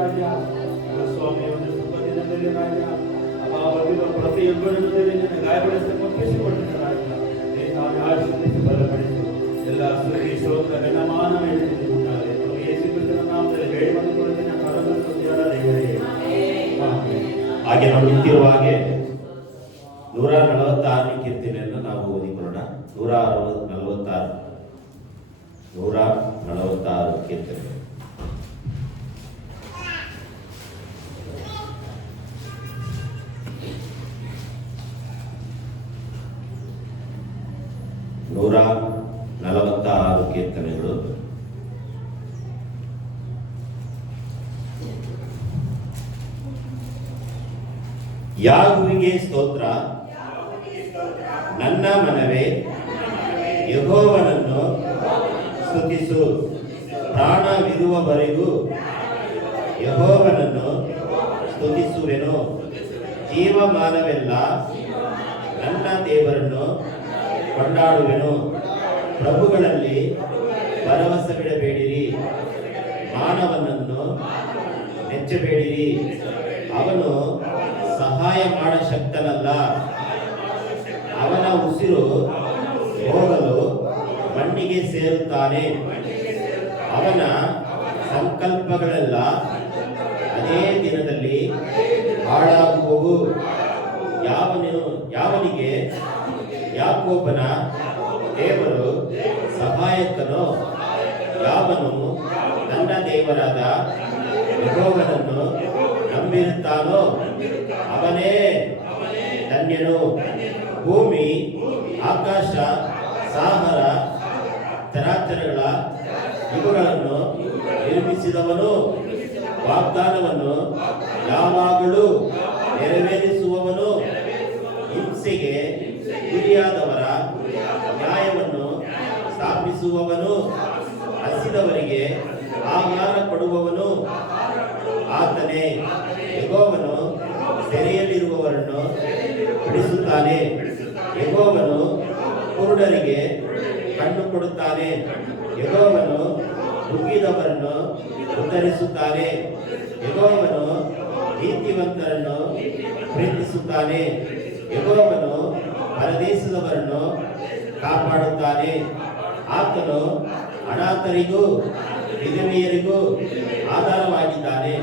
ರಾಜ. ಸ್ವಾಮಿ ಒಂದು ಸ್ವಲ್ಪ ದಿನದಲ್ಲಿ ರಾಜ ಅಭಾವವಿರುವ ಪ್ರತಿಯೊಬ್ಬರ ಮೇಲೆ ನಿನ್ನ ಗಾಯಗೊಳಿಸಲು ಒಪ್ಪಿಸಿಕೊಟ್ಟಿನ ರಾಜ. ನಾನು ಆಶೀರ್ವದಿಸಿ ಬಲಪಡಿಸು. ಎಲ್ಲ ಸ್ತುತಿ ಸ್ತೋತ್ರ ಘನಮಾನ ಉಂಟಾಗಲಿ. ಯೇಸು ಕ್ರಿಸ್ತನ ನಾಮದಲ್ಲಿ ಬೇಡಿ ಬಂದುಕೊಳ್ಳುತ್ತೇನೆ. ಪರಲೋಕದ ದೇವರೇ, ಆಮೆನ್. ಹಾಗೆ ನಾವು ನಿಂತಿರುವ ಹಾಗೆ 146ನೇ ಕೀರ್ತನೆಯನ್ನು ನಾವು ಓದಿಕೊಳ್ಳೋಣ. 146 ಕೀರ್ತನೆ. ನೂರ 46 ಕೀರ್ತನೆಗಳು. ಯಾಹುವಿಗೆ ಸ್ತೋತ್ರ, ನನ್ನ ಮನವೇ ಯೆಹೋವನನ್ನು ಸ್ತುತಿಸು. ಪ್ರಾಣವಿರುವವರೆಗೂ ಯೆಹೋವನನ್ನು ಸ್ತುತಿಸುವೆನು. ಜೀವಮಾನವೆಲ್ಲ ನನ್ನ ದೇವರನ್ನು ಕೊಂಡಾಡುವೆನು. ಪ್ರಭುಗಳಲ್ಲಿ ಭರವಸೆ ಬಿಡಬೇಡಿರಿ, ಮಾನವನನ್ನು ನೆಚ್ಚಬೇಡಿರಿ. ಅವನು ಸಹಾಯ ಮಾಡ ಶಕ್ತನಲ್ಲ. ಅವನ ಉಸಿರು ಹೋಗಲು ಮಣ್ಣಿಗೆ ಸೇರುತ್ತಾನೆ. ಅವನ ಸಂಕಲ್ಪಗಳೆಲ್ಲ ಅದೇ ದಿನದಲ್ಲಿ ಹಾಳಾಗುವವು. ಯಾವನಿಗೆ ಯಾಕೋಬನ ದೇವರು ಸಹಾಯಕನೋ, ಯಾವನು ನನ್ನ ದೇವರಾದ ಯೆಹೋವನನ್ನು ನಂಬಿರುತ್ತಾನೋ ಅವನೇ ಧನ್ಯನು. ಭೂಮಿ, ಆಕಾಶ, ಸಾಗರ, ಚರಾಚರಗಳ ಇವುಗಳನ್ನು ನಿರ್ಮಿಸಿದವನು, ವಾಗ್ದಾನವನ್ನು ಯಾವಾಗಲೂ ನೆರವೇರಿಸುವವನು, ಹಿಂಸೆಗೆ ಗುರಿಯಾದವರ ನ್ಯಾಯವನ್ನು ಸ್ಥಾಪಿಸುವವನು, ಹಸಿದವರಿಗೆ ಆಹಾರ ಕೊಡುವವನು ಆತನೇ. ಯೆಹೋವನು ಸೆರೆಯಲ್ಲಿರುವವರನ್ನು ಬಿಡಿಸುತ್ತಾನೆ. ಯೆಹೋವನು ಕುರುಡರಿಗೆ ಕಣ್ಣು ಕೊಡುತ್ತಾನೆ. ಯೆಹೋವನು ಕುಗ್ಗಿದವರನ್ನು ಉದ್ಧರಿಸುತ್ತಾನೆ. ಯೆಹೋವನು ನೀತಿವಂತರನ್ನು ಪ್ರೀತಿಸುತ್ತಾನೆ. ಯೆಹೋವನು ಪರದೇಶದವರನ್ನು ಕಾಪಾಡುತ್ತಾನೆ. ಆತನು ಅನಾಥರಿಗೂ ವಿಧವೆಯರಿಗೂ ಆಧಾರವಾಗಿದ್ದಾನೆ.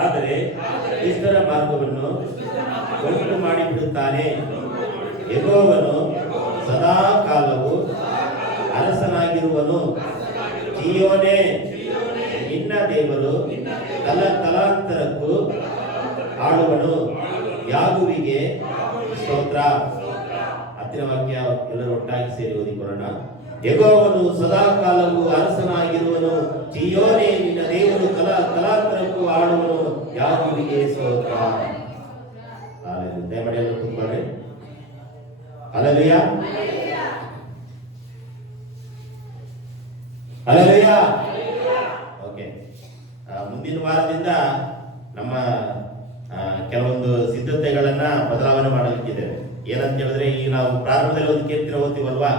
ಆದರೆ ದುಷ್ಟರ ಮಾರ್ಗವನ್ನು ಒಟ್ಟು ಮಾಡಿಬಿಡುತ್ತಾನೆ. ಯೆಹೋವನು ಸದಾ ಕಾಲವು ಅರಸನಾಗಿರುವನು. ಜೀಯೋನೇ, ನಿನ್ನ ದೇವರು ತಲಾಂತರಕ್ಕೂ ಆಳುವನು. ಯಾಗುವಿಗೆ ಸ್ತೋತ್ರ. ಹತ್ತಿರ ವಾಕ್ಯ ಎಲ್ಲರೂ ಒಟ್ಟಾಗಿ ಸೇರಿ ಓದಿಕೊಳ್ಳೋಣ. ಯೆಹೋವನು ಸದಾ ಕಾಲವು ಅರಸನಾಗಿರುವನು. ಜೀಯೋನೇ, ನಿನ್ನ ದೇವರು ತಲಾಂತರಕ್ಕೂ ಆಳುವನು. ಯಾಗುವಿಗೆ ಸ್ತೋತ್ರ. ದಯಮಾಡಿ ಎಲ್ಲ ಕೂತ್ಕೊಳ್ಳಿ. Hallelujah, hallelujah. ಓಕೆ, ಮುಂದಿನ ವಾರದಿಂದ ನಮ್ಮ ಕೆಲವೊಂದು ಸಿದ್ಧತೆಗಳನ್ನ ಬದಲಾವಣೆ ಮಾಡಲಿಕ್ಕಿದ್ದೇವೆ. ಏನಂತ ಹೇಳಿದ್ರೆ, ಈಗ ನಾವು ಪ್ರಾರಂಭದಲ್ಲಿ ಒಂದು ಕೀರ್ತನೆ ಓದ್ತೀವಲ್ವಾ,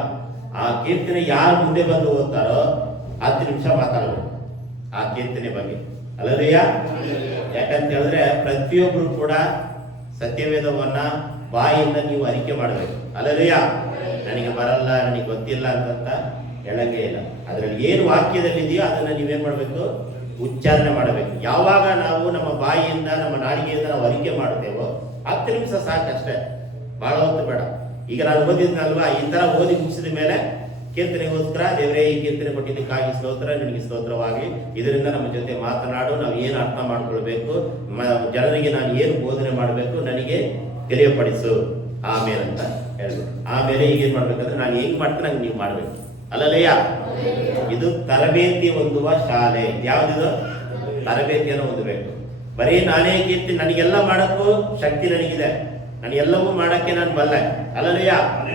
ಆ ಕೀರ್ತನೆ ಯಾರು ಮುಂದೆ ಬಂದು ಓದ್ತಾರೋ 10 ನಿಮಿಷ ಮಾತಾಡಬೇಕು ಆ ಕೀರ್ತನೆ ಬಗ್ಗೆ. ಹಲ್ಲೆಲೂಯಾ. ಯಾಕಂತ ಹೇಳಿದ್ರೆ ಪ್ರತಿಯೊಬ್ಬರು ಕೂಡ ಸತ್ಯವೇದವನ್ನ ಬಾಯಿಂದ ನೀವು ಅರಿಕೆ ಮಾಡಬೇಕು. ಹಲ್ಲೆಲೂಯಾ. ನನಗೆ ಬರಲ್ಲ, ನನಗೆ ಗೊತ್ತಿಲ್ಲ ಅಂತ ಹೇಳಂಗೆ ಇಲ್ಲ. ಅದರಲ್ಲಿ ಏನು ವಾಕ್ಯದಲ್ಲಿದೆಯೋ ಅದನ್ನ ನೀವೇನ್ ಮಾಡಬೇಕು? ಉಚ್ಚಾರಣೆ ಮಾಡಬೇಕು. ಯಾವಾಗ ನಾವು ನಮ್ಮ ಬಾಯಿಯಿಂದ, ನಮ್ಮ ನಾಲಿಗೆಯಿಂದ ನಾವು ಅರಿಕೆ ಮಾಡ್ತೇವೋ 10 ನಿಮಿಷ ಸಾಕಷ್ಟೇ, ಬಹಳ ಹೊತ್ತು ಬೇಡ. ಈಗ ನಾನು ಓದಿದ್ನಲ್ವಾ, ಈ ತರ ಓದಿ ಮುಗಿಸಿದ ಮೇಲೆ ಕೀರ್ತನೆಗೋಸ್ಕರ ದೇವರೇ ಈ ಕೀರ್ತನೆ ಕೊಟ್ಟಿದ್ದಕ್ಕಾಗಿ ಸ್ತೋತ್ರ, ನಿನಗೆ ಸ್ತೋತ್ರವಾಗಿ. ಇದರಿಂದ ನಮ್ಮ ಜೊತೆ ಮಾತನಾಡು, ನಾವು ಏನು ಅರ್ಥ ಮಾಡ್ಕೊಳ್ಬೇಕು, ಜನರಿಗೆ ನಾನು ಏನು ಬೋಧನೆ ಮಾಡಬೇಕು ನನಗೆ ತಿಳಿಯಪಡಿಸು ಆಮೇಲೆ ಅಂತ ಹೇಳ್ಬೇಕು. ಆಮೇಲೆ ಈಗ ಏನ್ ಮಾಡ್ಬೇಕಂದ್ರೆ, ನಾನು ಹೆಂಗ್ ಮಾಡ್ತೇನೆ ಹಂಗೆ ನೀವು ಮಾಡ್ಬೇಕು. ಅಲ್ಲಲ್ಲಯ್ಯ, ಇದು ತರಬೇತಿ ಹೊಂದುವ ಶಾಲೆ. ಯಾವ್ದಿದು? ತರಬೇತಿಯನ್ನು ಹೊಂದಬೇಕು. ಬರೀ ನಾನೇ ಕೀರ್ತಿ, ನನಗೆಲ್ಲ ಮಾಡಕ್ಕೂ ಶಕ್ತಿ ನನಗಿದೆ, ನನಗೆಲ್ಲವೂ ಮಾಡಕ್ಕೆ ನಾನು ಬಲ್ಲ. ಅಲ್ಲಲ್ಲಯ್ಯ,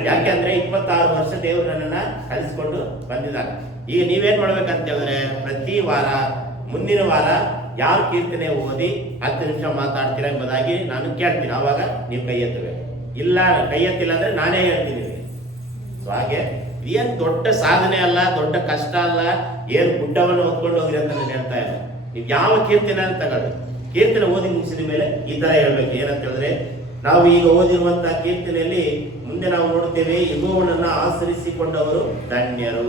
ಯಾಕೆಂದ್ರೆ 26 ವರ್ಷ ದೇವರು ನನ್ನನ್ನ ಕಲಿಸ್ಕೊಂಡು ಬಂದಿದ್ದಾರೆ. ಈಗ ನೀವೇನ್ ಮಾಡ್ಬೇಕಂತ ಹೇಳಿದ್ರೆ, ಪ್ರತಿ ವಾರ ಮುಂದಿನ ವಾರ ಯಾವ ಕೀರ್ತನೆ ಓದಿ 10 ನಿಮಿಷ ಮಾತಾಡ್ತೀರಾ ಎಂಬುದಾಗಿ ನಾನು ಕೇಳ್ತೀನಿ. ಆವಾಗ ನೀವು ಕೈ ಎತ್ತಬೇಕು. ಇಲ್ಲ, ಕೈ ಎತ್ತಿಲ್ಲ ಅಂದ್ರೆ ನಾನೇ ಹೇಳ್ತೀನಿ. ಸೊ ಹಾಗೆ ಏನ್ ದೊಡ್ಡ ಸಾಧನೆ ಅಲ್ಲ, ದೊಡ್ಡ ಕಷ್ಟ ಅಲ್ಲ, ಏನ್ ಗುಡ್ಡವನ್ನು ಹೊತ್ಕೊಂಡು ಹೋಗ್ರಿ ಅಂತ ನಾನು ಹೇಳ್ತಾ ಇಲ್ಲ. ನೀವು ಯಾವ ಕೀರ್ತನೆ ಅಂತ ತಗೊಳ್ಳಿ, ಕೀರ್ತನೆ ಓದಿ ಮುಗಿಸಿದ ಮೇಲೆ ಈ ತರ ಹೇಳ್ಬೇಕು. ಏನಂತ ಹೇಳಿದ್ರೆ, ನಾವು ಈಗ ಓದಿರುವಂತಹ ಕೀರ್ತನೆಯಲ್ಲಿ ಮುಂದೆ ನಾವು ನೋಡುತ್ತೇವೆ, ಯೆಹೋವನನ್ನ ಆಶ್ರಯಿಸಿಕೊಂಡವರು ಧನ್ಯರು.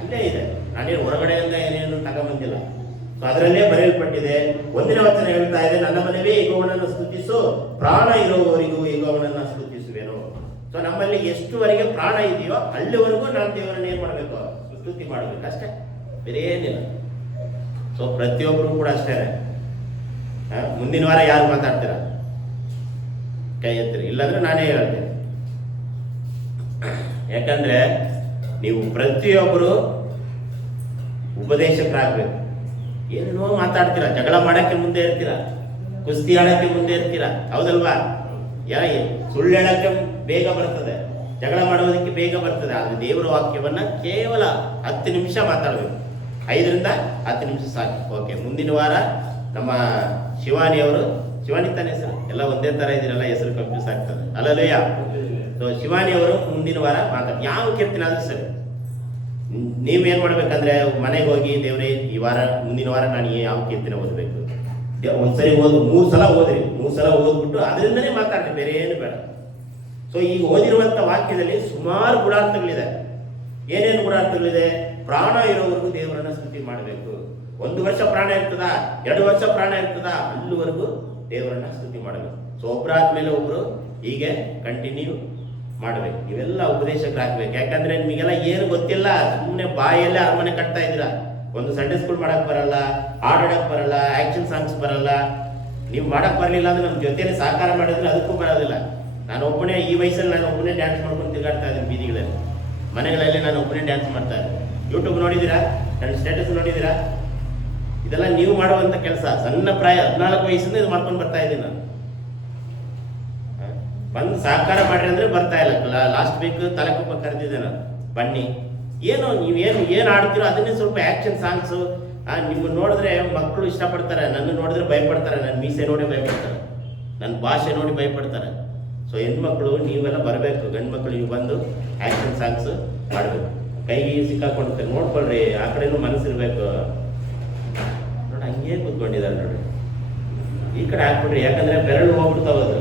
ಅಲ್ಲೇ ಇದೆ, ನಾನೇನು ಹೊರಗಡೆಯಿಂದ ಏನೇನು ತಗೊಂಬಂದಿಲ್ಲ. ಸೊ ಅದರಲ್ಲೇ ಬರೆಯಲ್ಪಟ್ಟಿದೆ. 1ನೇ ವಚನ ಹೇಳ್ತಾ ಇದೆ, ನನ್ನ ಮನೆಯೇ ಯೆಹೋವನನ್ನು ಸ್ತುತಿಸು, ಪ್ರಾಣ ಇರುವವರಿಗೂ ಯೆಹೋವನನ್ನ ಸ್ತುತಿಸುವೆನು. ಸೊ ನಮ್ಮಲ್ಲಿ ಎಷ್ಟುವರೆಗೆ ಪ್ರಾಣ ಇದೆಯೋ ಅಲ್ಲಿವರೆಗೂ ನಾವು ದೇವರನ್ನ ಏನ್ ಮಾಡ್ಬೇಕು, ಸ್ತುತಿ ಮಾಡ್ಬೇಕು ಅಷ್ಟೇ, ಬೇರೆ ಏನಿಲ್ಲ. ಸೊ ಪ್ರತಿಯೊಬ್ಬರು ಕೂಡ ಅಷ್ಟೇ. ಮುಂದಿನ ವಾರ ಯಾರು ಮಾತಾಡ್ತೀರಾ ಕೈ ಎತ್ತಿರಿ, ಇಲ್ಲಾಂದ್ರೆ ನಾನೇ ಹೇಳ್ತೇನೆ. ಯಾಕಂದ್ರೆ ನೀವು ಪ್ರತಿಯೊಬ್ಬರು ಉಪದೇಶಕರಾಗಬೇಕು. ಏನೇನೋ ಮಾತಾಡ್ತೀರಾ, ಜಗಳ ಮಾಡಕ್ಕೆ ಮುಂದೆ ಇರ್ತೀರಾ, ಕುಸ್ತಿ ಆಡಕ್ಕೆ ಮುಂದೆ ಇರ್ತೀರಾ, ಹೌದಲ್ವಾ? ಸುಳ್ಳು ಹೇಳಕ್ಕೆ ಬೇಗ ಬರ್ತದೆ, ಜಗಳ ಮಾಡುವುದಕ್ಕೆ ಬೇಗ ಬರ್ತದೆ. ಆದ್ರೆ ದೇವರ ವಾಕ್ಯವನ್ನ ಕೇವಲ 10 ನಿಮಿಷ ಮಾತಾಡಬೇಕು, 5 ರಿಂದ 10 ನಿಮಿಷ ಸಾಕು. ಓಕೆ, ಮುಂದಿನ ವಾರ ನಮ್ಮ ಶಿವಾನಿಯವರು, ಶಿವಾನಿ ತಾನೇ ಹೆಸರು, ಎಲ್ಲ ಒಂದೇ ತರ ಇದ್ದೀರಲ್ಲ, ಹೆಸರು ಕನ್ಫ್ಯೂಸ್ ಆಗ್ತದೆ ಅಲ್ಲಲ್ಲಯ್ಯ. ಸೊ ಶಿವಾನಿಯವರು ಮುಂದಿನ ವಾರ ಮಾತಾಡಿ, ಯಾವ ಕೀರ್ತನೆ ಆದ್ರೂ ಸರಿ. ನೀವೇನ್ ಮಾಡ್ಬೇಕಂದ್ರೆ ಮನೆಗೆ ಹೋಗಿ, ದೇವರೇ ಈ ವಾರ, ಮುಂದಿನ ವಾರ ನಾನು ಯಾವ ಕೀರ್ತನೆ ಓದಬೇಕು, ಒಂದ್ಸರಿ 3 ಸಲ ಓದ್ರಿ, 3 ಸಲ ಓದ್ಬಿಟ್ಟು ಅದರಿಂದನೇ ಮಾತಾಡ್ರಿ, ಬೇರೆ ಏನು ಬೇಡ. ಸೊ ಈಗ ಓದಿರುವಂತ ವಾಕ್ಯದಲ್ಲಿ ಸುಮಾರು ಗುಣಾರ್ಥಗಳಿದೆ. ಏನೇನು ಗುಣಾರ್ಥಗಳಿದೆ? ಪ್ರಾಣ ಇರೋವರೆಗೂ ದೇವರನ್ನ ಸ್ತುತಿ ಮಾಡಬೇಕು. 1 ವರ್ಷ ಪ್ರಾಣ ಇರ್ತದ, 2 ವರ್ಷ ಪ್ರಾಣ ಇರ್ತದ, ಅಲ್ಲಿವರೆಗೂ ದೇವರನ್ನ ಸ್ತುತಿ ಮಾಡಬೇಕು. ಸೊ ಒಬ್ಬರಾದ್ಮೇಲೆ ಒಬ್ರು ಹೀಗೆ ಕಂಟಿನ್ಯೂ ಮಾಡಬೇಕು. ನೀವೆಲ್ಲ ಉಪದೇಶಕರಾಗಬೇಕು. ಯಾಕಂದ್ರೆ ನಿಮಗೆಲ್ಲ ಏನು ಗೊತ್ತಿಲ್ಲ, ಸುಮ್ಮನೆ ಬಾಯಲ್ಲೇ ಅರಮನೆ ಕಟ್ತಾ ಇದ್ದೀರಾ. ಒಂದು ಸಂಡೇ ಸ್ಕೂಲ್ ಮಾಡಕ್ ಬರಲ್ಲ, ಹಾಡಾಡಕ್ ಬರಲ್ಲ, ಆಕ್ಷನ್ ಸಾಂಗ್ಸ್ ಬರಲ್ಲ. ನೀವು ಮಾಡಕ್ ಬರಲಿಲ್ಲ ಅಂದ್ರೆ ನಮ್ಮ ಜೊತೆಯಲ್ಲಿ ಸಹಕಾರ ಮಾಡಿದ್ರೆ ಅದಕ್ಕೂ ಬರೋದಿಲ್ಲ. ನಾನು ಒಬ್ಬನೇ, ಈ ವಯಸ್ಸಲ್ಲಿ ನಾನು ಒಬ್ಬನೇ ಡ್ಯಾನ್ಸ್ ಮಾಡ್ಕೊಂಡು ತಿರುಗಾಡ್ತಾ ಇದ್ದೀನಿ ಬೀದಿಗಳಲ್ಲಿ, ಮನೆಗಳಲ್ಲಿ ನಾನು ಒಬ್ಬನೇ ಡ್ಯಾನ್ಸ್ ಮಾಡ್ತಾ ಇದ್ದೀನಿ. ಯೂಟ್ಯೂಬ್ ನೋಡಿದ್ದೀರಾ, ನನ್ನ ಸ್ಟೇಟಸ್ ನೋಡಿದ್ದೀರಾ? ಇದೆಲ್ಲ ನೀವು ಮಾಡುವಂತ ಕೆಲಸ. ಸಣ್ಣ ಪ್ರಾಯ 14 ವಯಸ್ಸಿಂದ ಇದು ಮಾಡ್ಕೊಂಡು ಬರ್ತಾ ಇದ್ದೀನಿ ನಾನು. ಬಂದು ಸಹಕಾರ ಮಾಡ್ರಿ ಅಂದ್ರೆ ಬರ್ತಾ ಇಲ್ಲ. ಲಾಸ್ಟ್ ವೀಕ್ ತಲೆಕೊಪ್ಪ ಕರೆದಿದ್ದೆ ನಾನು, ಬನ್ನಿ. ಏನು ನೀವೇನು ಆಡ್ತೀರೋ ಅದನ್ನೇ ಸ್ವಲ್ಪ ಆಕ್ಷನ್ ಸಾಂಗ್ಸು. ನಿಮ್ಮನ್ನು ನೋಡಿದ್ರೆ ಮಕ್ಕಳು ಇಷ್ಟಪಡ್ತಾರೆ, ನನ್ನ ನೋಡಿದ್ರೆ ಭಯಪಡ್ತಾರೆ, ನನ್ನ ಮೀಸೆ ನೋಡಿ ಭಯಪಡ್ತಾರೆ, ನನ್ನ ಭಾಷೆ ನೋಡಿ ಭಯಪಡ್ತಾರೆ. ಸೊ ಹೆಣ್ಮಕ್ಳು ನೀವೆಲ್ಲ ಬರಬೇಕು, ಗಂಡು ಮಕ್ಕಳು ನೀವು ಬಂದು ಆಕ್ಷನ್ ಸಾಂಗ್ಸ್ ಮಾಡಬೇಕು. ಕೈಗೆ ಸಿಕ್ಕಾಕೊಡುತ್ತೆ, ನೋಡ್ಕೊಳ್ರಿ, ಆ ಕಡೆನೂ ಮನಸ್ಸಿರ್ಬೇಕು. ನೋಡಿ ಹಂಗೇ ಕೂತ್ಕೊಂಡಿದ್ದಾರೆ ನೋಡಿ, ಈ ಕಡೆ ಹಾಕ್ಬಿಡ್ರಿ, ಯಾಕಂದ್ರೆ ಬೆರಳು ಹೋಗ್ಬಿಡ್ತಾವದು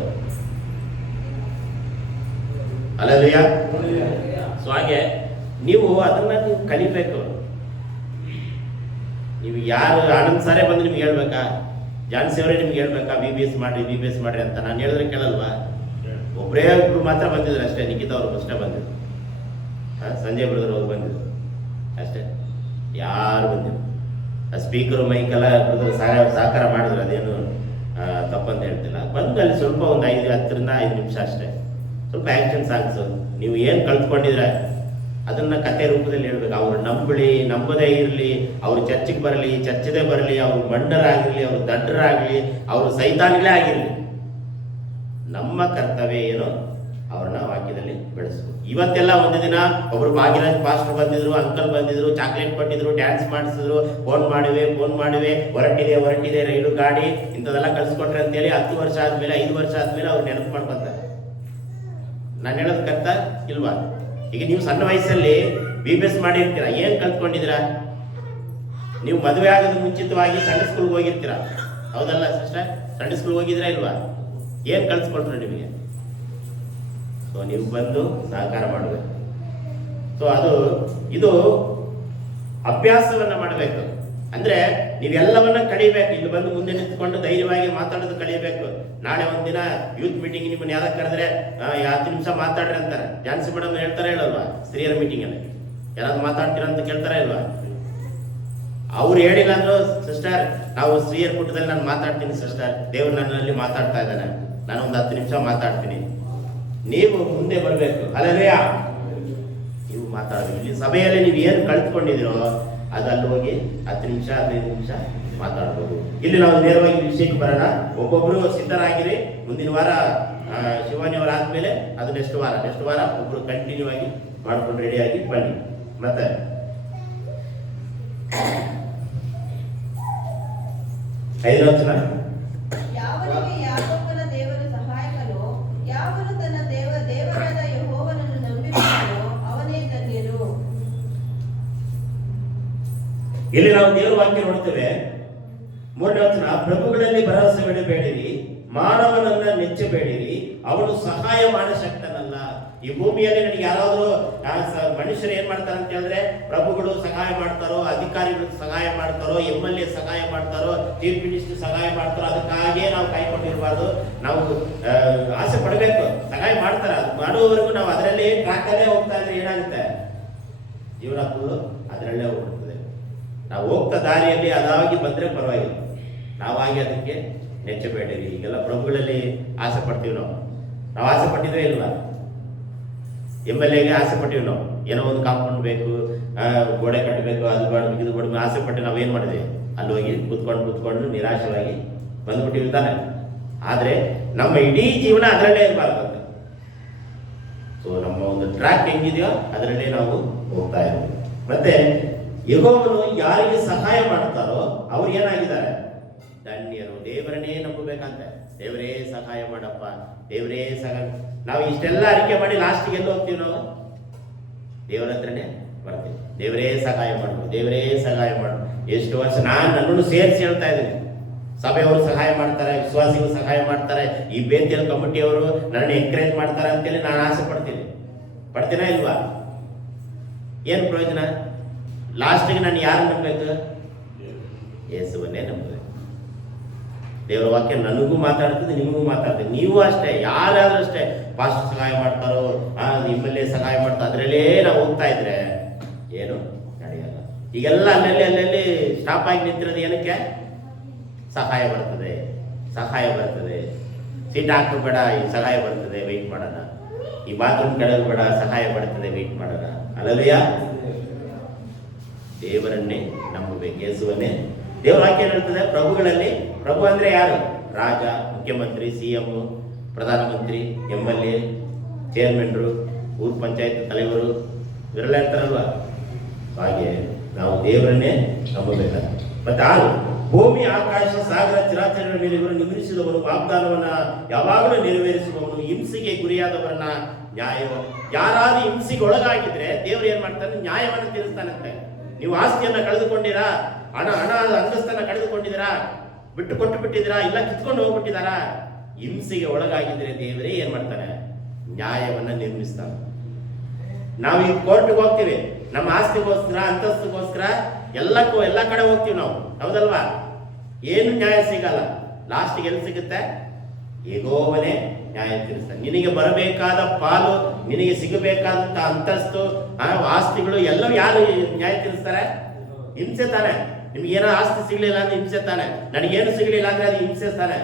ಅಲ್ಲಯ್ಯ. ಸೊ ಹಾಗೆ ನೀವು ಅದನ್ನ ನೀವು ಕಲಿಬೇಕು. ನೀವು ಯಾರು ಆನಂದ್ ಸಾರೇ ಬಂದು ನಿಮ್ಗೆ ಹೇಳ್ಬೇಕಾ, ಜಾನ್ಸಿ ಅವರೇ ನಿಮ್ಗೆ ಹೇಳ್ಬೇಕಾ BBS ಮಾಡ್ರಿ ಅಂತ ನಾನು ಹೇಳಿದ್ರೆ ಕೇಳಲ್ವಾ? ಒಬ್ಬರೇ ಒಬ್ರು ಮಾತ್ರ ಬಂದಿದ್ರು ಅಷ್ಟೇ, ನಿಖಿತಾ ಅವರು ಅಷ್ಟೇ ಬಂದಿದ್ರು, ಸಂಜಯ್ ಬ್ರದರ್ ಅವ್ರು ಬಂದಿದ್ರು ಅಷ್ಟೇ, ಯಾರು ಬಂದಿದ್ರು. ಸ್ಪೀಕರು ಮೈಕೆಲ್ಲ ಬ್ರದರ್ ಸಹಕಾರ ಮಾಡಿದ್ರು, ಅದೇನು ತಪ್ಪಂತ ಹೇಳ್ತಿಲ್ಲ. ಬಂದು ಅಲ್ಲಿ ಸ್ವಲ್ಪ ಒಂದು 10 ರಿಂದ 5 ನಿಮಿಷ ಅಷ್ಟೇ, ಸ್ವಲ್ಪ ಆಕ್ಷನ್ ಸಾಂಗ್ಸ್. ನೀವು ಏನು ಕಲ್ತ್ಕೊಂಡಿದ್ರೆ ಅದನ್ನ ಕತೆ ರೂಪದಲ್ಲಿ ಹೇಳ್ಬೇಕು. ಅವ್ರು ನಂಬದೇ ಇರಲಿ, ಅವ್ರು ಚರ್ಚಿಗೆ ಬರಲಿ, ಚರ್ಚದೇ ಬರಲಿ, ಅವ್ರು ಮಂಡರಾಗಿರ್ಲಿ, ಅವ್ರು ದಡ್ಡರಾಗ್ಲಿ, ಅವರು ಸೈತಾನ್ಗಳೇ ಆಗಿರಲಿ, ನಮ್ಮ ಕರ್ತವ್ಯ ಏನು, ಅವ್ರನ್ನ ವಾಕ್ಯದಲ್ಲಿ ಬೆಳೆಸ್ಬೇಕು. ಇವತ್ತೆಲ್ಲ ಒಂದು ದಿನ ಒಬ್ರು ಭಾಗ್ಯರಾಜ್ ಪಾಸ್ಟರ್ ಬಂದಿದ್ರು, ಅಂಕಲ್ ಬಂದಿದ್ರು, ಚಾಕ್ಲೇಟ್ ಕೊಟ್ಟಿದ್ರು, ಡ್ಯಾನ್ಸ್ ಮಾಡಿಸಿದ್ರು, ಫೋನ್ ಮಾಡಿವೆ, ಹೊರಟಿದೆ ರೈಲು ಗಾಡಿ ಇಂಥದೆಲ್ಲ ಕಲ್ಸ್ಕೊಟ್ರೆ ಅಂತೇಳಿ 10 ವರ್ಷ ಆದ್ಮೇಲೆ, 5 ವರ್ಷ ಆದ್ಮೇಲೆ ಅವ್ರು ನೆನಪು ಮಾಡ್ಕೊಂತಾರೆ. ನಾನು ಹೇಳೋದು ಕರ್ತ ಇಲ್ವಾ? ಈಗ ನೀವು ಸಣ್ಣ ವಯಸ್ಸಲ್ಲಿ BBS ಮಾಡಿರ್ತೀರ, ಏನ್ ಕಲ್ತ್ಕೊಂಡಿದ್ದೀರಾ? ನೀವು ಮದುವೆ ಆಗೋದು ಮುಂಚಿತವಾಗಿ ಸಂಡೇ ಸ್ಕೂಲ್ಗೆ ಹೋಗಿರ್ತೀರ, ಹೌದಲ್ಲ ಸಿಸ್ಟರ್? ಸಂಡೇ ಸ್ಕೂಲ್ಗೆ ಹೋಗಿದ್ದೀರಾ ಇಲ್ವಾ? ಏನ್ ಕಲ್ಸ್ಕೊಟ್ರು ನಿಮಗೆ? ಸೊ ನೀವು ಬಂದು ಸಹಕಾರ ಮಾಡಬೇಕು. ಸೊ ಇದು ಅಭ್ಯಾಸವನ್ನ ಮಾಡಬೇಕು. ಅಂದ್ರೆ ನೀವೆಲ್ಲವನ್ನ ಕಲಿಬೇಕು. ಇಲ್ಲಿ ಬಂದು ಮುಂದೆ ನಿಂತ್ಕೊಂಡು ಧೈರ್ಯವಾಗಿ ಮಾತಾಡೋದು ಕಲಿಯಬೇಕು. ನಾಳೆ ಒಂದಿನ ಯೂತ್ ಮೀಟಿಂಗ್ ನಿಮ್ಮನ್ನ ಯಾವ್ದಕ್ಕೆ ಕರೆದ್ರೆ 10 ನಿಮಿಷ ಮಾತಾಡ್ರಿ ಅಂತಾರೆ. ಜಾನ್ಸಿ ಮೇಡಮ್ ಹೇಳ್ತಾರೆ ಹೇಳಲ್ವಾ? ಸ್ತ್ರೀಯರ ಮೀಟಿಂಗ್ ಅಲ್ಲಿ ಯಾರಾದ್ರು ಮಾತಾಡ್ತೀರಾ ಅಂತ ಕೇಳ್ತಾರ ಇಲ್ವಾ? ಅವ್ರು ಹೇಳಿಲ್ಲ ಅಂದ್ರು, ಸಿಸ್ಟರ್ ನಾವು ಸ್ತ್ರೀಯರ ಕೂಟದಲ್ಲಿ ನಾನು ಮಾತಾಡ್ತೀನಿ ಸಿಸ್ಟರ್, ದೇವ್ರು ನನ್ನಲ್ಲಿ ಮಾತಾಡ್ತಾ ಇದ್ದಾನೆ, ನಾನು ಒಂದು 10 ನಿಮಿಷ ಮಾತಾಡ್ತೀನಿ. ನೀವು ಮುಂದೆ ಬರಬೇಕು. ಅಲ್ಲೇ ನೀವು ಮಾತಾಡಬೇಕು. ಇಲ್ಲಿ ಸಭೆಯಲ್ಲಿ ನೀವು ಏನು ಕಲ್ತ್ಕೊಂಡಿದ್ದೀರೋ ಅದಲ್ಲಿ ಹೋಗಿ 10 ನಿಮಿಷ 15 ನಿಮಿಷ ಮಾತಾಡ್ಬೋದು. ಇಲ್ಲಿ ನಾವು ನೇರವಾಗಿ ವಿಷಯಕ್ಕೆ ಬರೋಣ. ಒಬ್ಬೊಬ್ರು ಸಿದ್ಧರಾಗಿರಿ. ಮುಂದಿನ ವಾರ ಶಿವಾನಿ ಅವರ ಆದ್ಮೇಲೆ ಅದು ನೆಕ್ಸ್ಟ್ ವಾರ ಒಬ್ರು ಕಂಟಿನ್ಯೂ ಆಗಿ ಮಾಡ್ಕೊಂಡು ರೆಡಿಯಾಗಿ ಬನ್ನಿ. ಮತ್ತೆ ಐದನೇ ವಚನ, ಯಾವನಿಗೆ ಯಾಕೋಬನ ದೇವರು ಸಹಾಯಕನೋ, ಯಾವನು ತನ್ನ ದೇವರಾದ ಯೆಹೋವನನ್ನು ನಂಬಿರುತ್ತಾನೋ ಅವನೇ ಧನ್ಯನು. ಇಲ್ಲಿ ನಾವು ದೇವರ ವಾಕ್ಯ ನೋಡ್ತೇವೆ. ಮೂರನೇ ವಚನ, ಪ್ರಭುಗಳಲ್ಲಿ ಭರವಸೆ ಬಿಡಬೇಡಿರಿ, ಮಾನವನನ್ನ ನೆಚ್ಚಬೇಡಿರಿ, ಅವನು ಸಹಾಯ ಮಾಡಶಕ್ತನಲ್ಲ. ಈ ಭೂಮಿಯಲ್ಲಿ ನನಗೆ ಯಾರಾದರೂ ಮನುಷ್ಯರು ಏನ್ ಮಾಡ್ತಾರೆ ಅಂತ ಹೇಳಿದ್ರೆ, ಪ್ರಭುಗಳು ಸಹಾಯ ಮಾಡ್ತಾರೋ, ಅಧಿಕಾರಿಗಳು ಸಹಾಯ ಮಾಡ್ತಾರೋ, MLA ಸಹಾಯ ಮಾಡ್ತಾರೋ, ಚೀಫ್ ಮಿನಿಸ್ಟರ್ ಸಹಾಯ ಮಾಡ್ತಾರೋ, ಅದಕ್ಕಾಗಿಯೇ ನಾವು ಕಾಯ್ಕೊಂಡಿರಬಾರ್ದು. ನಾವು ಆಸೆ ಪಡಬೇಕು, ಸಹಾಯ ಮಾಡ್ತಾರೆ, ಅದು ಮಾಡುವವರೆಗೂ ನಾವು ಅದರಲ್ಲಿ ಟ್ರ್ಯಾಕಲ್ಲೇ ಹೋಗ್ತಾ ಇದ್ರೆ ಏನಾಗುತ್ತೆ, ಜೀವನ ಫುಲ್ಲು ಅದರಲ್ಲೇ ಹೋಗ್ತದೆ. ನಾವು ಹೋಗ್ತಾ ದಾರಿಯಲ್ಲಿ ಅದಾಗಿ ಬಂದ್ರೆ ಪರವಾಗಿಲ್ಲ, ನಾವಾಗಿ ಅದಕ್ಕೆ ನೆಚ್ಚಬೇಡಿರಿ. ಈಗೆಲ್ಲ ಪ್ರಭುಗಳಲ್ಲಿ ಆಸೆ ಪಡ್ತೀವಿ ನಾವು ಆಸೆ ಪಟ್ಟಿದ್ರೆ ಇಲ್ವಾ? MLAಗೆ ಆಸೆ ಪಟ್ಟಿವಿ ನಾವು, ಏನೋ ಒಂದು ಕಾಂಪೌಂಡ್ ಬೇಕು, ಗೋಡೆ ಕಟ್ಟಬೇಕು, ಅದು ಮಾಡಬೇಕು, ಇದು ಮಾಡಬೇಕು, ಆಸೆ ಪಟ್ಟು ನಾವೇನು ಮಾಡಿದ್ವಿ, ಅಲ್ಲಿ ಹೋಗಿ ಕೂತ್ಕೊಂಡು ನಿರಾಶವಾಗಿ ಬಂದ್ಬಿಟ್ಟಿವಿ ತಾನೆ. ಆದರೆ ನಮ್ಮ ಇಡೀ ಜೀವನ ಅದರಲ್ಲೇ ಇರಬಾರ್ದಂತೆ. ಸೊ ನಮ್ಮ ಒಂದು ಟ್ರ್ಯಾಕ್ ಹೆಂಗಿದೆಯೋ ಅದರಲ್ಲೇ ನಾವು ಹೋಗ್ತಾ ಇದ್ದೀವಿ. ಮತ್ತೆ ಯೆಹೋವನು ಯಾರಿಗೆ ಸಹಾಯ ಮಾಡ್ತಾರೋ ಅವ್ರು ಏನಾಗಿದ್ದಾರೆ, ಧನ್ಯರು. ದೇವರನ್ನೇ ನಂಬಬೇಕಂತೆ. ದೇವರೇ ಸಹಾಯ ಮಾಡಪ್ಪ, ದೇವರೇ ಸಹಾಯ. ನಾವು ಇಷ್ಟೆಲ್ಲ ಅರಿಕೆ ಮಾಡಿ ಲಾಸ್ಟಿಗೆ ಎಲ್ಲ ಹೋಗ್ತೀವಿ, ನಾವು ದೇವರ ಹತ್ರನೇ ಬರ್ತೀವಿ. ದೇವರೇ ಸಹಾಯ ಮಾಡು, ದೇವರೇ ಸಹಾಯ ಮಾಡು. ಎಷ್ಟು ವರ್ಷ ನನ್ನನ್ನು ಸೇರಿಸಿ ಹೇಳ್ತಾ ಇದ್ದೀನಿ, ಸಭೆಯವರು ಸಹಾಯ ಮಾಡ್ತಾರೆ, ವಿಶ್ವಾಸಿಗಳು ಸಹಾಯ ಮಾಡ್ತಾರೆ, ಈ ಬೇತಿಯಲ್ ಕಮಿಟಿಯವರು ನನ್ನ ಎಂಕರೇಜ್ ಮಾಡ್ತಾರೆ ಅಂತೇಳಿ ನಾನು ಆಸೆ ಪಡ್ತೀನ ಇಲ್ವಾ? ಏನು ಪ್ರಯೋಜನ? ಲಾಸ್ಟಿಗೆ ನಾನು ಯಾರು ನಂಬಬೇಕು? ಯೇಸುವನ್ನೇ ನಂಬಬೇಕು. ದೇವರ ವಾಕ್ಯ ನನಗೂ ಮಾತಾಡ್ತದೆ, ನಿಮಗೂ ಮಾತಾಡ್ತದೆ. ನೀವು ಅಷ್ಟೇ, ಯಾರಾದ್ರೂ ಅಷ್ಟೇ, ಪಾಸ್ಟರ್ ಸಹಾಯ ಮಾಡ್ತಾರೋ, MLA ಸಹಾಯ ಮಾಡ್ತಾರೋ, ಅದರಲ್ಲೇ ನಾವು ಹೋಗ್ತಾ ಇದ್ರೆ ಏನು ನಡೆಯಲ್ಲ. ಈಗೆಲ್ಲ ಅಲ್ಲಲ್ಲಿ ಸ್ಟಾಪ್ ಆಗಿ ನಿಂತಿರೋದು ಏನಕ್ಕೆ? ಸಹಾಯ ಬರ್ತದೆ. ಸೀಟ್ ಹಾಕಲು ಬೇಡ, ಈ ಸಹಾಯ ಬರ್ತದೆ, ವೆಯ್ಟ್ ಮಾಡೋಣ. ಈ ಬಾತ್ರೂಮ್ ಕೆಳಗೆ ಬೇಡ, ಸಹಾಯ ಬರ್ತದೆ, ವೆಯ್ಟ್ ಮಾಡೋಣ. ಅಲ್ಲಯ್ಯ, ದೇವರನ್ನೇ ನಂಬಬೇಕು, ಯೇಸುವನ್ನೇ. ದೇವರ ವಾಕ್ಯ ಹೇಳ್ತದೆ, ಪ್ರಭುಗಳಲ್ಲಿ, ಪ್ರಭು ಅಂದ್ರೆ ಯಾರು? ರಾಜ, ಮುಖ್ಯಮಂತ್ರಿ, CM, ಪ್ರಧಾನಮಂತ್ರಿ, MLA, ಚೇರ್ಮನ್ರು, ಊರ್ ಪಂಚಾಯತ್ தலைವರು, ಇವರೆಲ್ಲ ಇರ್ತಾರಲ್ವಾ? ಹಾಗೆ ನಾವು ದೇವರನ್ನೇ ನಂಬಬೇಕು. ಮತ್ತೆ ಭೂಮಿ, ಆಕಾಶ, ಸಾಗರ, ಚಿರಾಚರಗಳ ಮೇಲೆ ಇವರು ನಿಮಿರಿಸಿದವನು, ವಾಗ್ದಾನವನ್ನ ಯಾವಾಗಲೂ ನೆರವೇರಿಸುವವನು, ಹಿಂಸೆಗೆ ಗುರಿಯಾದವರನ್ನ ಯಾರಾದ್ರೂ ಹಿಂಸೆಗೆ ಒಳಗಾಗಿದ್ರೆ ದೇವರು ಏನ್ ಮಾಡ್ತಾನೆ? ನ್ಯಾಯವನ್ನು ತೀರಿಸ್ತಾನಂತೆ. ನೀವು ಆಸ್ತಿಯನ್ನ ಕಳೆದುಕೊಂಡಿರಾ, ಹಣ ಅಂತಸ್ತನ್ನ ಕಳೆದುಕೊಂಡಿದ್ದೀರಾ, ಬಿಟ್ಟು ಕೊಟ್ಟು ಬಿಟ್ಟಿದ್ದೀರಾ, ಇಲ್ಲ ಕಿತ್ಕೊಂಡು ಹೋಗ್ಬಿಟ್ಟಿದಾರಾ, ಹಿಂಸೆಗೆ ಒಳಗಾಗಿದ್ರೆ ದೇವರೇ ಏನ್ ಮಾಡ್ತಾನೆ? ನ್ಯಾಯವನ್ನ ನಿರ್ಮಿಸ್ತಾನೆ. ನಾವು ಈ ಕೋರ್ಟ್ಗೆ ಹೋಗ್ತೀವಿ, ನಮ್ಮ ಆಸ್ತಿಗೋಸ್ಕರ, ಅಂತಸ್ತಿಗೋಸ್ಕರ, ಎಲ್ಲ ಕಡೆ ಹೋಗ್ತೀವಿ ನಾವು, ಹೌದಲ್ವಾ? ಏನು ನ್ಯಾಯ ಸಿಗಲ್ಲ. ಲಾಸ್ಟ್ಗೆ ಎಲ್ಲಿ ಸಿಗುತ್ತೆ? ಯೆಹೋವನೇ ನ್ಯಾಯ ತೀರಿಸ್ತಾನೆ. ನಿನಗೆ ಬರಬೇಕಾದ ಪಾಲು, ನಿನಗೆ ಸಿಗಬೇಕಾದಂತ ಅಂತಸ್ತು, ಆಸ್ತಿಗಳು ಎಲ್ಲವೂ ಯಾರು ನ್ಯಾಯ ತೀರಿಸ್ತಾರೆ? ಹಿಂಸೆ ತಾನೆ. ನಿಮ್ಗೆ ಏನೋ ಆಸ್ತಿ ಸಿಗ್ಲಿಲ್ಲ ಅಂದ್ರೆ ಹಿಂಸೆ ತಾನೆ, ನನಗೇನು ಸಿಗ್ಲಿಲ್ಲ ಅಂದ್ರೆ ಅದು ಹಿಂಸೆ ತಾನೆ.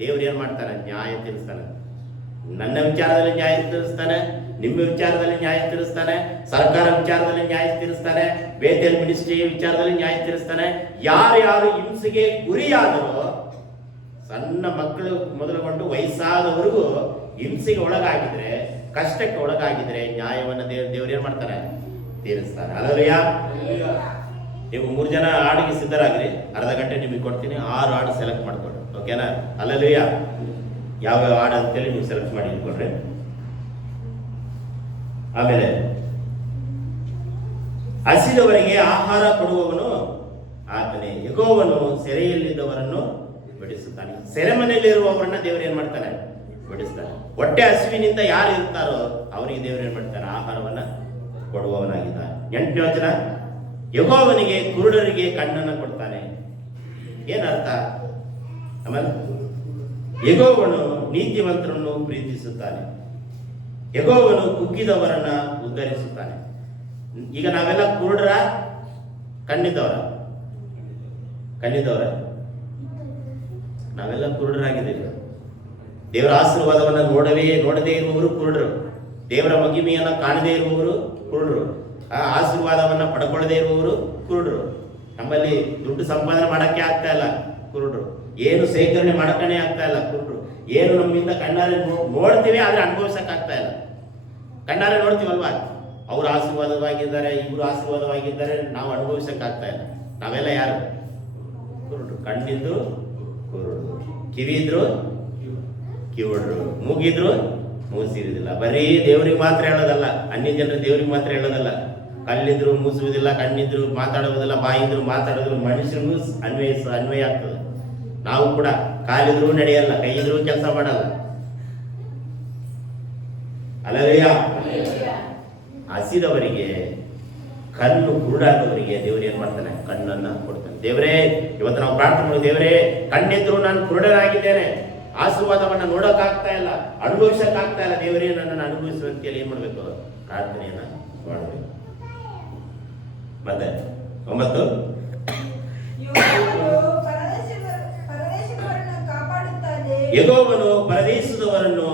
ದೇವ್ರು ಏನ್ ಮಾಡ್ತಾನೆ? ನ್ಯಾಯ ತೀರಿಸ್ತಾನೆ. ನನ್ನ ವಿಚಾರದಲ್ಲಿ ನ್ಯಾಯ ತೀರಿಸ್ತಾನೆ, ನಿಮ್ಮ ವಿಚಾರದಲ್ಲಿ ನ್ಯಾಯ ತೀರಿಸ್ತಾನೆ, ಸರ್ಕಾರ ವಿಚಾರದಲ್ಲಿ ನ್ಯಾಯ ತೀರಿಸ್ತಾನೆ, ಬೇತೇಲ್ ಮಿನಿಸ್ಟ್ರಿ ವಿಚಾರದಲ್ಲಿ ನ್ಯಾಯ ತೀರಿಸ್ತಾನೆ. ಯಾರು ಹಿಂಸೆಗೆ ಗುರಿಯಾದರೋ, ಸಣ್ಣ ಮಕ್ಕಳು ಮೊದಲುಗೊಂಡು ವಯಸ್ಸಾದವರೆಗೂ ಹಿಂಸೆಗೆ ಒಳಗಾಗಿದ್ರೆ, ಕಷ್ಟಕ್ಕೆ ಒಳಗಾಗಿದ್ರೆ ನ್ಯಾಯವನ್ನು ದೇವ್ರು ಏನ್ ಮಾಡ್ತಾನೆ? ತೀರಿಸ್ತಾನೆ. ಅಲ್ಲಯ್ಯ, ನೀವು 3 ಜನ ಹಾಡಿಗೆ ಸಿದ್ಧರಾಗ್ರಿ, ಅರ್ಧ ಗಂಟೆ ನಿಮಗೆ ಕೊಡ್ತೀನಿ. 6 ಹಾಡು ಸೆಲೆಕ್ಟ್ ಮಾಡ್ಕೊಡ್ರಿ, ಓಕೆನಾ? ಅಲ್ಲಯ್ಯ, ಯಾವ ಹಾಡು ಅಂತೇಳಿ ನೀವು ಸೆಲೆಕ್ಟ್ ಮಾಡಿ ಇಟ್ಕೊಡ್ರಿ. ಆಮೇಲೆ, ಹಸಿದವರಿಗೆ ಆಹಾರ ಕೊಡುವವನು ಆತನೇ, ಯೆಹೋವನು ಸೆರೆಯಲ್ಲಿದ್ದವರನ್ನು ಬಿಡಿಸುತ್ತಾನೆ. ಸೆರೆಮನೆಯಲ್ಲಿರುವವರನ್ನ ದೇವರು ಏನ್ ಮಾಡ್ತಾನೆ? ಬಿಡಿಸ್ತಾನೆ. ಹೊಟ್ಟೆ ಹಸಿವಿನಿಂದ ಯಾರು ಇರ್ತಾರೋ ಅವರಿಗೆ ದೇವರು ಏನ್ ಮಾಡ್ತಾನೆ? ಆಹಾರವನ್ನ ಕೊಡುವವನಾಗಿದ್ದಾನೆ. 8ನೇ ವಚನ, ಯೆಹೋವನಿಗೆ ಕುರುಡರಿಗೆ ಕಣ್ಣನ್ನು ಕೊಡ್ತಾನೆ. ಏನರ್ಥ? ಆಮೇಲೆ, ಯೆಹೋವನು ನೀತಿವಂತರನ್ನು ಪ್ರೀತಿಸುತ್ತಾನೆ, ಯೆಹೋವನು ಕುಗ್ಗಿದವರನ್ನ ಉದ್ಧರಿಸುತ್ತಾನೆ. ಈಗ ನಾವೆಲ್ಲ ಕುರುಡರ, ಕಣ್ಣಿದ್ದವರ? ನಾವೆಲ್ಲ ಕುರುಡರಾಗಿದ್ದೀವಿ. ದೇವರ ಆಶೀರ್ವಾದವನ್ನ ನೋಡದೇ ಇರುವವರು ಕುರುಡರು, ದೇವರ ಮಹಿಮೆಯನ್ನ ಕಾಣದೇ ಇರುವವರು ಕುರುಡರು, ಆ ಆಶೀರ್ವಾದವನ್ನ ಪಡ್ಕೊಳ್ಳದೇ ಇರುವವರು ಕುರುಡರು. ನಮ್ಮಲ್ಲಿ ದುಡ್ಡು ಸಂಪಾದನೆ ಮಾಡಕ್ಕೆ ಆಗ್ತಾ ಇಲ್ಲ, ಕುರುಡರು. ಏನು ಸೇಕರಣೆ ಮಾಡಕ್ಕೇ ಆಗ್ತಾ ಇಲ್ಲ, ಕುರುಡರು. ಏನು ನಮ್ಮಿಂದ ಕಣ್ಣಾರೆ ನೋಡ್ತೀವಿ, ಆದ್ರೆ ಅನುಭವಿಸಕ್ ಆಗ್ತಾ ಇಲ್ಲ. ಕಣ್ಣಾರೆ ನೋಡ್ತೀವಲ್ವಾ, ಅವ್ರು ಆಶೀರ್ವಾದವಾಗಿದ್ದಾರೆ, ಇವರು ಆಶೀರ್ವಾದವಾಗಿದ್ದಾರೆ, ನಾವು ಅನುಭವಿಸಕ್ ಆಗ್ತಾ ಇಲ್ಲ. ನಾವೆಲ್ಲ ಯಾರು? ಕುರುಡರು. ಕಣ್ಣಿದ್ರು ಕುರುಡರು, ಕಿವಿದ್ರು ಕಿವುಡ್ರು, ಮೂಗಿದ್ರು ಮೂಸಿರುವುದಿಲ್ಲ. ಬರೀ ದೇವ್ರಿಗೆ ಮಾತ್ರ ಹೇಳೋದಲ್ಲ, ಅನ್ಯ ಜನರು ದೇವ್ರಿಗೆ ಮಾತ್ರ ಹೇಳೋದಲ್ಲ. ಕಲ್ಲಿದ್ರು ಮೂಸುವುದಿಲ್ಲ, ಕಣ್ಣಿದ್ರು ಮಾತಾಡುವುದಿಲ್ಲ, ಬಾಯಿದ್ರು ಮಾತಾಡೋದಿಲ್ಲ. ಮನುಷ್ಯರಿಗೂ ಅನ್ವಯ ಆಗ್ತದೆ. ನಾವು ಕೂಡ ಕಾಲಿದ್ರೂ ನಡೆಯಲ್ಲ, ಕೈ ಇದ್ರೂ ಕೆಲಸ ಮಾಡಲ್ಲ. ಅಲ್ಲಯ್ಯ, ಹಸಿದವರಿಗೆ, ಕಣ್ಣು ಕುರುಡಾದವರಿಗೆ ದೇವರು ಏನ್ ಮಾಡ್ತಾನೆ? ಕಣ್ಣನ್ನ ಕೊಡ್ತಾನೆ. ದೇವರೇ, ಇವತ್ತು ನಾವು ಪ್ರಾರ್ಥನೆ ಮಾಡಿ, ದೇವರೇ ಕಣ್ಣಿದ್ರು ನಾನು ಕುರುಡನಾಗಿದ್ದೇನೆ, ಆಶೀರ್ವಾದವನ್ನ ನೋಡೋಕ್ಕಾಗ್ತಾ ಇಲ್ಲ, ಅನುಭವಿಸಕ್ಕಾಗ್ತಾ ಇಲ್ಲ, ದೇವರೇ ನನ್ನನ್ನು ಅನುಭವಿಸುವಂತೇಳಿ ಏನ್ ಮಾಡ್ಬೇಕು? ಪ್ರಾರ್ಥನೆಯನ್ನ ಮಾಡಬೇಕು. ಮತ್ತೆ 9, ಯೆಹೋವನು ಪರದೇಶದವರನ್ನು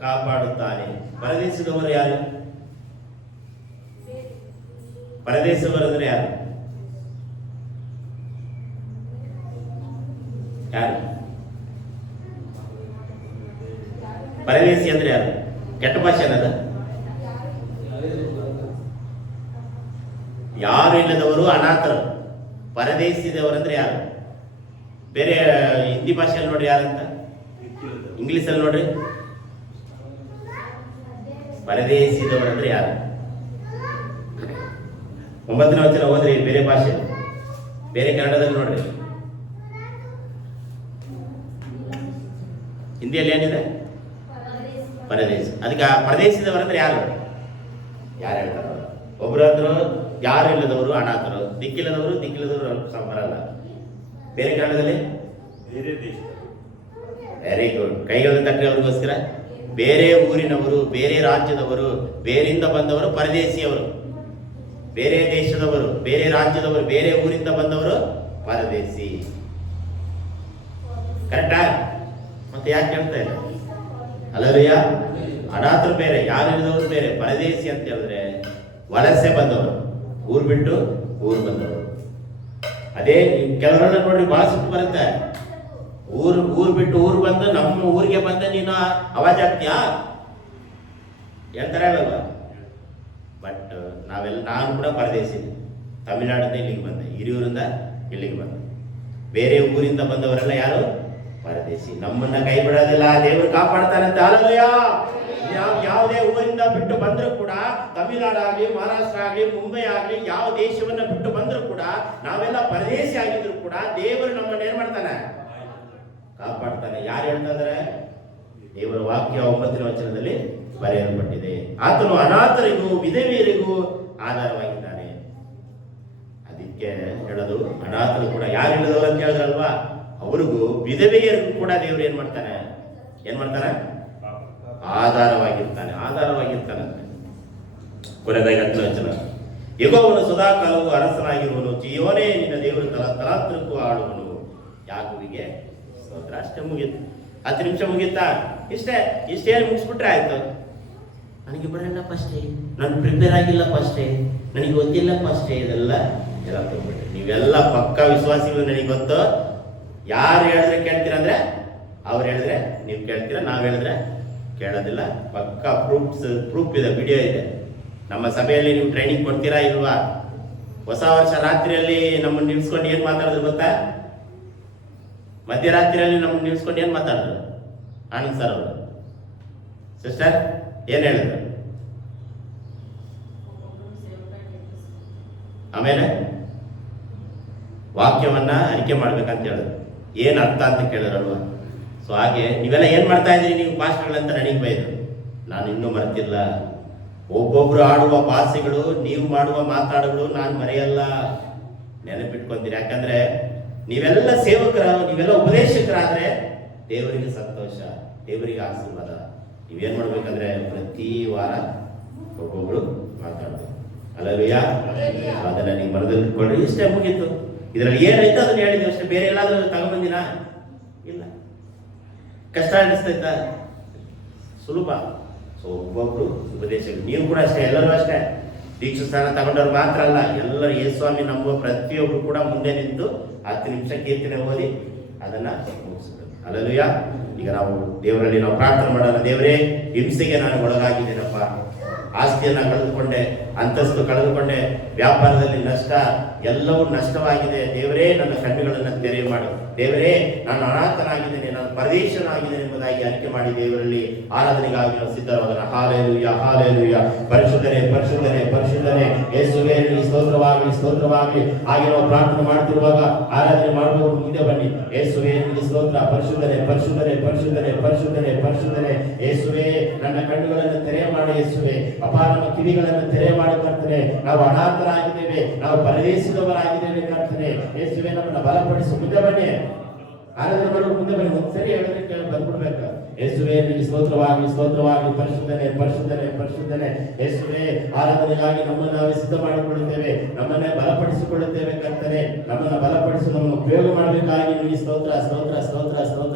ಕಾಪಾಡುತ್ತಾನೆ. ಪರದೇಶದವರು ಯಾರು? ಪರದೇಶದವರಂದ್ರೆ ಯಾರು? ಯಾರು ಪರದೇಶಿ ಅಂದ್ರೆ ಯಾರು? ಕೆಟ್ಟ ಭಾಷೆ ಅನ್ನದ? ಯಾರು ಇಲ್ಲದವರು ಅನಾಥರು. ಪರದೇಶದವರಂದ್ರೆ ಯಾರು? ಬೇರೆ ಹಿಂದಿ ಭಾಷೆಯಲ್ಲಿ ನೋಡ್ರಿ ಯಾರಂತ, ಇಂಗ್ಲಿಷಲ್ಲಿ ನೋಡ್ರಿ. ಪರದೇಶದವರಂದ್ರೆ ಯಾರು? 9ನೇ ವಚನ ಓದ್ರಿ, ಬೇರೆ ಭಾಷೆ, ಬೇರೆ ಕನ್ನಡದಲ್ಲಿ ನೋಡ್ರಿ. ಹಿಂದಿಯಲ್ಲಿ ಏನಿದೆ? ಪರದೇಶ. ಅದಕ್ಕೆ ಪರದೇಶದವರಂದ್ರೆ ಯಾರು? ಯಾರು ಹೇಳ್ತಾರ? ಒಬ್ಬರಂದ್ರು ಯಾರು ಇಲ್ಲದವರು ಅನಾಥರು, ದಿಕ್ಕಿಲ್ಲದವರು ಬರಲ್ಲ. ಬೇರೆ ಕನ್ನಡದಲ್ಲಿ ಬೇರೆ ದೇಶ. Very good. ಕೈಗಳನ್ನು ತಟ್ಟರೆ ಅವ್ರಿಗೋಸ್ಕರ ಬೇರೆ ಊರಿನವರು, ಬೇರೆ ರಾಜ್ಯದವರು, ಬೇರಿಂದ ಬಂದವರು ಪರದೇಶಿಯವರು. ಬೇರೆ ದೇಶದವರು, ಬೇರೆ ರಾಜ್ಯದವರು, ಬೇರೆ ಊರಿಂದ ಬಂದವರು ಪರದೇಶಿ. ಕರೆಕ್ಟಾ? ಮತ್ತೆ ಯಾಕೆ ಹೇಳ್ತಾ ಇಲ್ಲ? ಅಲ್ಲಯ್ಯ, ಅನಾಥರು ಬೇರೆ, ಯಾರಿಲ್ಲದವರು ಬೇರೆ. ಪರದೇಶಿ ಅಂತ ಹೇಳಿದ್ರೆ ವಲಸೆ ಬಂದವರು, ಊರು ಬಿಟ್ಟು ಊರು ಬಂದವರು. ಅದೇ ಕೆಲವರೆಲ್ಲ ನೋಡ್ರಿ, ಬಹಳ ಸಿಟ್ಟು ಬರುತ್ತೆ. ಊರು ಬಿಟ್ಟು ಊರು ಬಂದು ನಮ್ಮ ಊರಿಗೆ ಬಂದ ನೀನು ಅವಾಜ್ ಆಗ್ತೀಯಾ ಹೇಳ್ತಾರೆ ಅಲ್ವಾ? ಬಟ್ ನಾನು ಕೂಡ ಪರದೇಶಿ. ತಮಿಳ್ನಾಡಿಂದ ಇಲ್ಲಿಗೆ ಬಂದೆ, ಹಿರಿಯೂರಿಂದ ಇಲ್ಲಿಗೆ ಬಂದೆ. ಬೇರೆ ಊರಿಂದ ಬಂದವರೆಲ್ಲ ಯಾರು? ಪರದೇಶಿ. ನಮ್ಮನ್ನ ಕೈ ಬಿಡೋದಿಲ್ಲ, ದೇವರು ಕಾಪಾಡ್ತಾನಂತೆ. ಅಲ್ಲಯ್ಯ, ಯಾವುದೇ ಊರಿಂದ ಬಿಟ್ಟು ಬಂದರೂ ಕೂಡ, ತಮಿಳುನಾಡಾಗ್ಲಿ, ಮಹಾರಾಷ್ಟ್ರ ಆಗ್ಲಿ, ಮುಂಬೈ ಆಗ್ಲಿ, ಯಾವ ದೇಶವನ್ನ ಬಿಟ್ಟು ಬಂದರೂ ಕೂಡ, ನಾವೆಲ್ಲ ಪರದೇಶಿ ಆಗಿದ್ರು ಕೂಡ ದೇವರು ನಮ್ಮನ್ನ ಏನ್ ಮಾಡ್ತಾನೆ? ಕಾಪಾಡ್ತಾನೆ. ಯಾರು ಹೇಳ್ತಾರೆ? ದೇವರ ವಾಕ್ಯ 9ನೇ ವಚನದಲ್ಲಿ ಬರೆಯಲ್ಪಟ್ಟಿದೆ. ಆತನು ಅನಾಥರಿಗೂ ವಿಧವೆಯರಿಗೂ ಆಧಾರವಾಗಿದ್ದಾನೆ. ಅದಕ್ಕೆ ಹೇಳೋದು, ಅನಾಥರು ಕೂಡ, ಯಾರು ಹೇಳಿದವರು ಅಂತ ಹೇಳಿದ್ರಲ್ವಾ, ಅವ್ರಿಗೂ ವಿಧವೆಯರಿಗೂ ಕೂಡ ದೇವರು ಏನ್ ಮಾಡ್ತಾನೆ? ಆಧಾರವಾಗಿರ್ತಾನೆ. ಕೊನೆದಾಗಿ 10ನೇ ವಚನ, ಯೆಹೋವನು ಸದಾಕಾಲವು ಅರಸನಾಗಿರುವನು, ಜೀವನೇ ನಿನ್ನ ದೇವರು ತಲಾಂತರಕ್ಕೂ ಆಳುವನು. ಯಾಗುವಿಗೆ ಸ್ತೋತ್ರ. ಅಷ್ಟೇ ಮುಗೀತು. 10 ನಿಮಿಷ ಮುಗೀತಾ? ಇಷ್ಟೇ ಮುಗಿಸ್ಬಿಟ್ರೆ ಆಯ್ತು. ನನಗೆ ಬರಲ್ಲ ಫಸ್ಟೇ, ನಾನು ಪ್ರಿಪೇರ್ ಆಗಿಲ್ಲ ಫಸ್ಟೇ, ನನಗೆ ಗೊತ್ತಿಲ್ಲ ಫಸ್ಟೇ, ಇದೆಲ್ಲ ತಗೊಂಡ್ಬಿಟ್ರೆ ನೀವೆಲ್ಲ ಪಕ್ಕ ವಿಶ್ವಾಸಿಗಳು. ನನಗೆ ಗೊತ್ತು, ಯಾರು ಹೇಳಿದ್ರೆ ಕೇಳ್ತೀರ ಅಂದ್ರೆ ಅವ್ರು ಹೇಳಿದ್ರೆ ನೀವು ಕೇಳ್ತೀರ, ನಾವು ಹೇಳಿದ್ರೆ ಕೇಳೋದಿಲ್ಲ. ಪಕ್ಕ ಪ್ರೂಫ್ ಇದೆ, ವಿಡಿಯೋ ಇದೆ. ನಮ್ಮ ಸಭೆಯಲ್ಲಿ ನೀವು ಟ್ರೈನಿಂಗ್ ಕೊಡ್ತೀರಾ ಇಲ್ವಾ? ಹೊಸ ವರ್ಷ ರಾತ್ರಿಯಲ್ಲಿ ನಮ್ಮನ್ನು ನಿಲ್ಸ್ಕೊಂಡು ಏನು ಮಾತಾಡಿದ್ರು ಗೊತ್ತಾ? ಮಧ್ಯರಾತ್ರಿಯಲ್ಲಿ ನಮ್ಮನ್ನು ನಿಲ್ಸ್ಕೊಂಡು ಏನು ಮಾತಾಡಿದ್ರು? ಆನಂದ್ ಸರ್ ಅವರು. ಸಿಸ್ಟರ್ ಏನು ಹೇಳಿದ್ರು? ಆಮೇಲೆ ವಾಕ್ಯವನ್ನ ಅರಿಕೆ ಮಾಡ್ಬೇಕಂತ ಹೇಳಿದ್ರು. ಏನು ಅರ್ಥ ಅಂತ ಕೇಳಿದ್ರಲ್ವ? ಸೊ ಹಾಗೆ ನೀವೆಲ್ಲ ಏನು ಮಾಡ್ತಾ ಇದ್ದೀರಿ ನೀವು ಪಾಸ್ಟರ್ಗಳಂತ ನನಗೆ ಬೈದ್ರು. ನಾನು ಇನ್ನೂ ಮರೆತಿಲ್ಲ. ಒಬ್ಬೊಬ್ರು ಆಡುವ ಭಾಷೆಗಳು, ನೀವು ಮಾಡುವ ಮಾತಾಡುಗಳು ನಾನು ಮರೆಯಲ್ಲ. ನೆನಪಿಟ್ಕೊಂತೀರಿ. ಯಾಕಂದ್ರೆ ನೀವೆಲ್ಲ ಸೇವಕರ, ನೀವೆಲ್ಲ ಉಪದೇಶಕರಾದ್ರೆ ದೇವರಿಗೆ ಸಂತೋಷ, ದೇವರಿಗೆ ಆಶೀರ್ವಾದ. ನೀವೇನ್ ಮಾಡ್ಬೇಕಂದ್ರೆ ಪ್ರತಿ ವಾರ ಒಬ್ಬೊಬ್ರು ಮಾತಾಡ್ಬೇಕು. ಅಲ್ಲಯ್ಯ, ಅದನ್ನ ನೀವು ಮನದಲ್ಲಿ ಇಟ್ಕೊಂಡ್ರೆ ಇಷ್ಟೇ ಮುಗೀತು. ಇದರಲ್ಲಿ ಏನಾಯ್ತು ಅದನ್ನ ಹೇಳಿದ್ವಿ ಅಷ್ಟೇ. ಬೇರೆ ಎಲ್ಲಾದ್ರೂ ತಗೊಂಡ್ಬಂದಿನ? ಇಲ್ಲ. ಕಷ್ಟ ಅನಿಸ್ತೈತ? ಸುಲಭ. ಸೊ ಒಬ್ಬೊಬ್ರು ಉಪದೇಶಗಳು. ನೀವು ಕೂಡ ಅಷ್ಟೇ, ಎಲ್ಲರೂ ಅಷ್ಟೇ. ದೀಕ್ಷಾ ಸ್ಥಾನ ತಗೊಂಡವ್ರು ಮಾತ್ರ ಅಲ್ಲ, ಎಲ್ಲರೂ ಯೇಸುಸ್ವಾಮಿ ನಂಬುವ ಪ್ರತಿಯೊಬ್ರು ಕೂಡ ಮುಂದೆ ನಿಂತು 10 ನಿಮಿಷ ಕೀರ್ತನೆ ಓದಿ ಅದನ್ನ ಮುಗಿಸ್ಬೇಕು. ಅಲ್ಲಯ್ಯ, ಈಗ ನಾವು ದೇವರಲ್ಲಿ ನಾವು ಪ್ರಾರ್ಥನೆ ಮಾಡೋಣ. ದೇವರೇ, ಹಿಂಸೆಗೆ ನಾನು ಒಳಗಾಗಿದ್ದೇನಪ್ಪ, ಆಸ್ತಿಯನ್ನ ಕಳೆದುಕೊಂಡೆ, ಅಂತಸ್ತು ಕಳೆದುಕೊಂಡೆ, ವ್ಯಾಪಾರದಲ್ಲಿ ನಷ್ಟ, ಎಲ್ಲವೂ ನಷ್ಟವಾಗಿದೆ. ದೇವರೇ, ನನ್ನ ಕಣ್ಣುಗಳನ್ನು ತೆರೆ ಮಾಡು. ದೇವರೇ ನಾನು ಅನಾಥನಾಗಿದ್ದೇನೆ, ನಾನು ಪರದೇಶನಾಗಿದ್ದೇನೆ ಎಂಬುದಾಗಿ ಅರಿಕೆ ಮಾಡಿ ದೇವರಲ್ಲಿ ಆರಾಧನೆಗಾಗಿ ನಾವು ಸಿದ್ಧರಾಗೋಣ. Hallelujah, hallelujah. ಪರಿಶುದ್ಧನೇ, ಪರಿಶುದ್ಧನೇ, ಪರಿಶುದ್ಧನೇ ಯೇಸುವೇ ನಿನಗೆ ಸ್ತೋತ್ರವಾಗಲಿ, ಸ್ತೋತ್ರವಾಗಲಿ. ಹಾಗೆ ನಾವು ಪ್ರಾರ್ಥನೆ ಮಾಡ್ತಿರುವಾಗ ಆರಾಧನೆ ಮಾಡುವವರು ಮುಂದೆ ಬನ್ನಿ. ಯೇಸುವೇ ನಿನಗೆ ಸ್ತೋತ್ರ. ಪರಿಶುದ್ಧನೇ, ಪರಿಶುದ್ಧನೇ, ಪರಿಶುದ್ಧನೇ, ಪರಿಶುದ್ಧನೇ, ಪರಿಶುದ್ಧನೇ. ಯೇಸುವೇ ನನ್ನ ಕಣ್ಣುಗಳನ್ನು ತೆರೆ ಮಾಡಿ ಯೇಸುವೆ. ಅಪ್ಪ ನಮ್ಮ ಕಿವಿಗಳನ್ನು ತೆರೆ ಮಾಡಿ ಕರ್ತನೆ. ನಾವು ಅನಾಥರಾಗಿದ್ದೇವೆ, ನಾವು ಪರದೇಶದವರಾಗಿದ್ದೇವೆ ಕರ್ತನೆ. ಯೇಸುವೆ ನಮ್ಮನ್ನು ಬಲಪಡಿಸು. ಮುಂದೆ ಬನ್ನಿ, ಆರಾಧನೆ ಮಾಡುವ ಮುಂದೆ ಬನ್ನಿ. ಒಂದ್ಸರಿ ಹೇಳಿದ್ರೆ ಕೇಳಿ ಬಂದ್ಬಿಡ್ಬೇಕು. ಯೇಸುವೆ ನಿನಗೆ ಸ್ತೋತ್ರವಾಗಲಿ, ಸ್ತೋತ್ರವಾಗಲಿ. ಪರಿಶುದ್ಧನೇ, ಪರಿಶುದ್ಧನೇ, ಪರಿಶುದ್ಧನೇ. ಯೇಸುವೆ ಆರಾಧನೆಗಾಗಿ ನಮ್ಮನ್ನು ನಾವೇ ಸಿದ್ಧ ಮಾಡಿಕೊಳ್ಳುತ್ತೇವೆ, ನಮ್ಮನ್ನೇ ಬಲಪಡಿಸಿಕೊಳ್ಳುತ್ತೇವೆ ಕರ್ತನೆ. ನಮ್ಮನ್ನು ಬಲಪಡಿಸಿ ನಮ್ಮನ್ನು ಉಪಯೋಗ ಮಾಡಬೇಕಾಗಿ ನಿನಗೆ ಸ್ತೋತ್ರ, ಸ್ತೋತ್ರ, ಸ್ತೋತ್ರ, ಸ್ತೋತ್ರ.